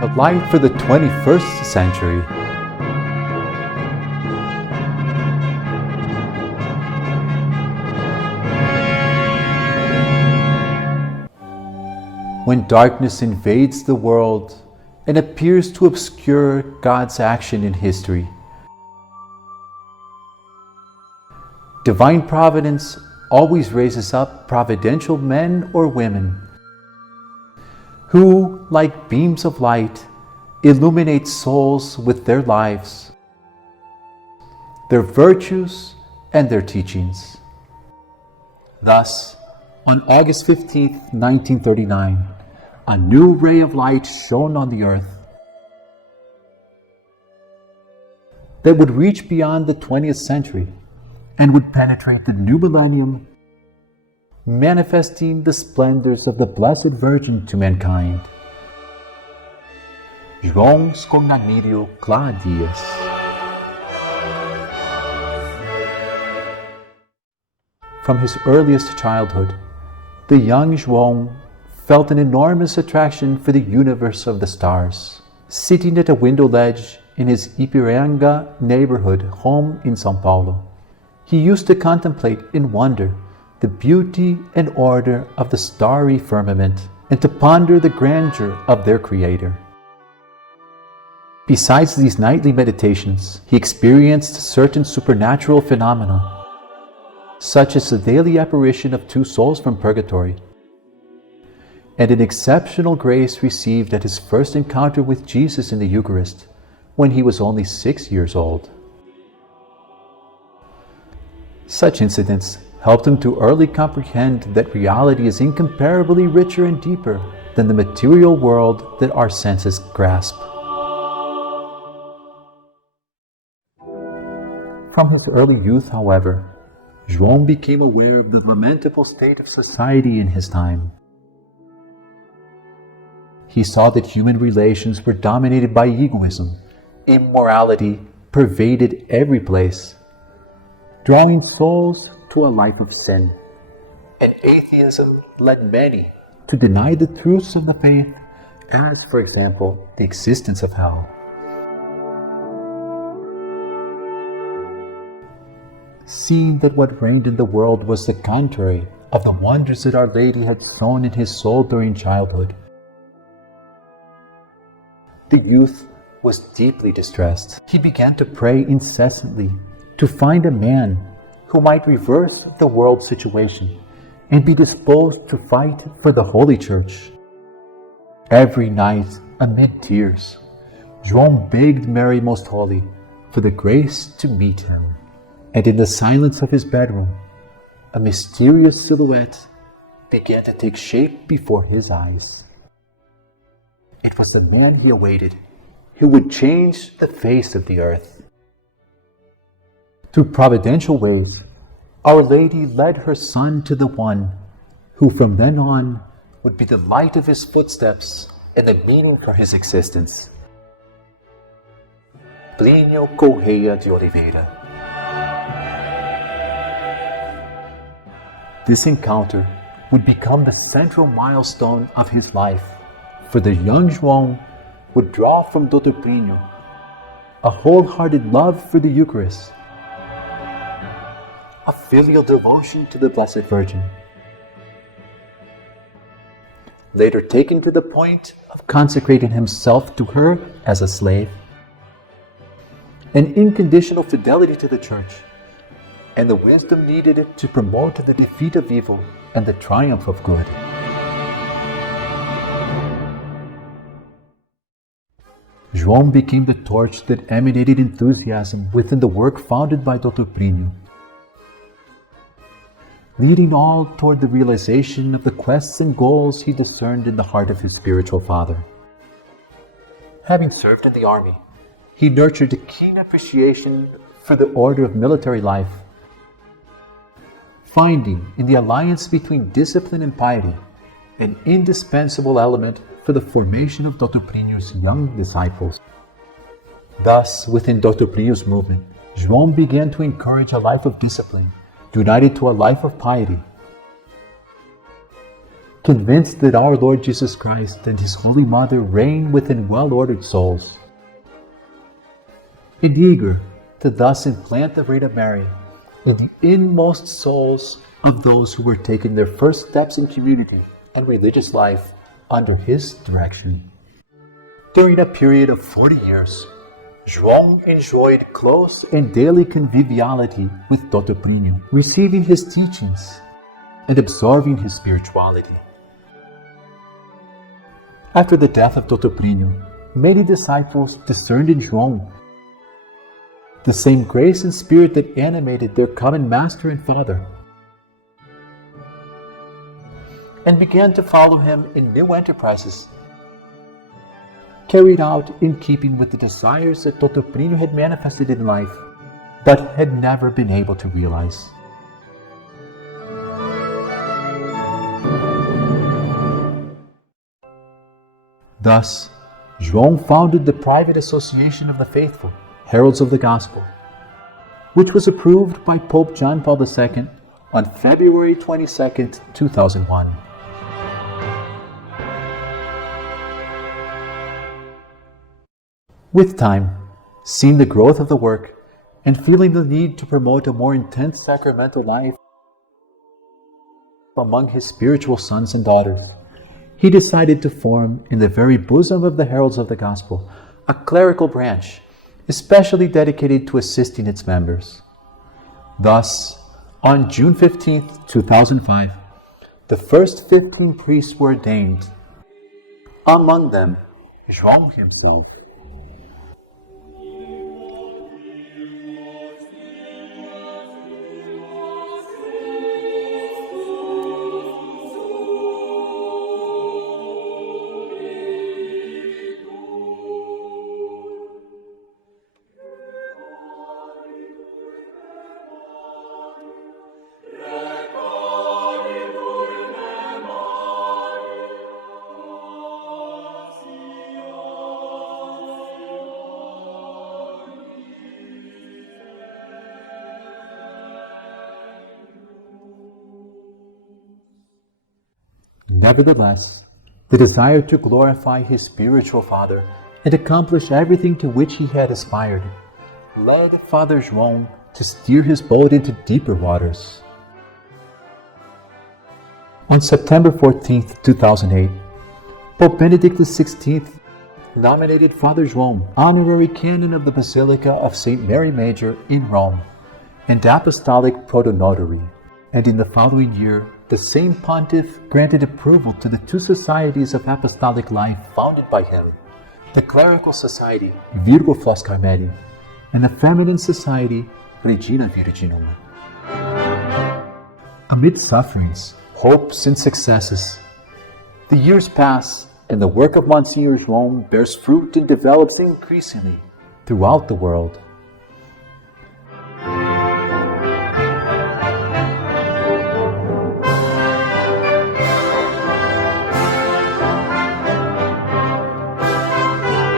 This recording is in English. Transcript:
A light for the 21st century. When darkness invades the world and appears to obscure God's action in history, divine providence always raises up providential men or women who, like beams of light, illuminate souls with their lives, their virtues, and their teachings. Thus, on August 15, 1939, a new ray of light shone on the earth that would reach beyond the 20th century and would penetrate the new millennium, manifesting the splendors of the Blessed Virgin to mankind. João Scognamirio Cladias. From his earliest childhood, the young João felt an enormous attraction for the universe of the stars. Sitting at a window ledge in his Ipiranga neighborhood home in São Paulo, he used to contemplate in wonder the beauty and order of the starry firmament and to ponder the grandeur of their Creator. Besides these nightly meditations, he experienced certain supernatural phenomena, such as the daily apparition of two souls from purgatory, and an exceptional grace received at his first encounter with Jesus in the Eucharist when he was only 6 years old. Such incidents helped him to early comprehend that reality is incomparably richer and deeper than the material world that our senses grasp. From his early youth, however, João became aware of the lamentable state of society in his time. He saw that human relations were dominated by egoism. Immorality pervaded every place, drawing souls to a life of sin. And atheism led many to deny the truths of the faith, as, for example, the existence of hell. Seeing that what reigned in the world was the contrary of the wonders that Our Lady had shown in his soul during childhood, the youth was deeply distressed. He began to pray incessantly to find a man who might reverse the world situation and be disposed to fight for the Holy Church. Every night, amid tears, João begged Mary Most Holy for the grace to meet him. And in the silence of his bedroom, a mysterious silhouette began to take shape before his eyes. It was the man he awaited, who would change the face of the earth. Through providential ways, Our Lady led her son to the one who from then on would be the light of his footsteps and the meaning for his existence. Plínio Correia de Oliveira. This encounter would become the central milestone of his life, for the young João would draw from Dr. Plínio a wholehearted love for the Eucharist, a filial devotion to the Blessed Virgin, later taken to the point of consecrating himself to her as a slave, an unconditional fidelity to the Church, and the wisdom needed to promote the defeat of evil and the triumph of good. João became the torch that emanated enthusiasm within the work founded by Dr. Plínio, leading all toward the realization of the quests and goals he discerned in the heart of his spiritual father. Having served in the army, he nurtured a keen appreciation for the order of military life, finding in the alliance between discipline and piety an indispensable element for the formation of Dr. Plínio's young disciples. Thus, within Dr. Plínio's movement, João began to encourage a life of discipline, united to a life of piety. convinced that our Lord Jesus Christ and His Holy Mother reign within well-ordered souls, and eager to thus implant the reign of Mary in the inmost souls of those who were taking their first steps in community and religious life under his direction. During a period of 40 years, João enjoyed close and daily conviviality with Dr. Plínio, receiving his teachings and absorbing his spirituality. After the death of Dr. Plínio, many disciples discerned in João the same grace and spirit that animated their common master and father, and began to follow him in new enterprises, carried out in keeping with the desires that Dr. Plínio had manifested in life, but had never been able to realize. Thus, João founded the Private Association of the Faithful, Heralds of the Gospel, which was approved by Pope John Paul II on February 22, 2001. With time, seeing the growth of the work and feeling the need to promote a more intense sacramental life among his spiritual sons and daughters, he decided to form in the very bosom of the Heralds of the Gospel a clerical branch especially dedicated to assisting its members. Thus, on June 15, 2005, the first 15 priests were ordained, among them João himself. Nevertheless, the desire to glorify his spiritual father and accomplish everything to which he had aspired led Father João to steer his boat into deeper waters. On September 14, 2008, Pope Benedict XVI nominated Father João honorary canon of the Basilica of St. Mary Major in Rome and apostolic protonotary, and in the following year, the same pontiff granted approval to the two societies of apostolic life founded by him, the clerical society Virgo Flos Carmeli and the feminine society Regina Virginum. Amid sufferings, hopes, and successes, the years pass and the work of Monsignor João bears fruit and develops increasingly throughout the world.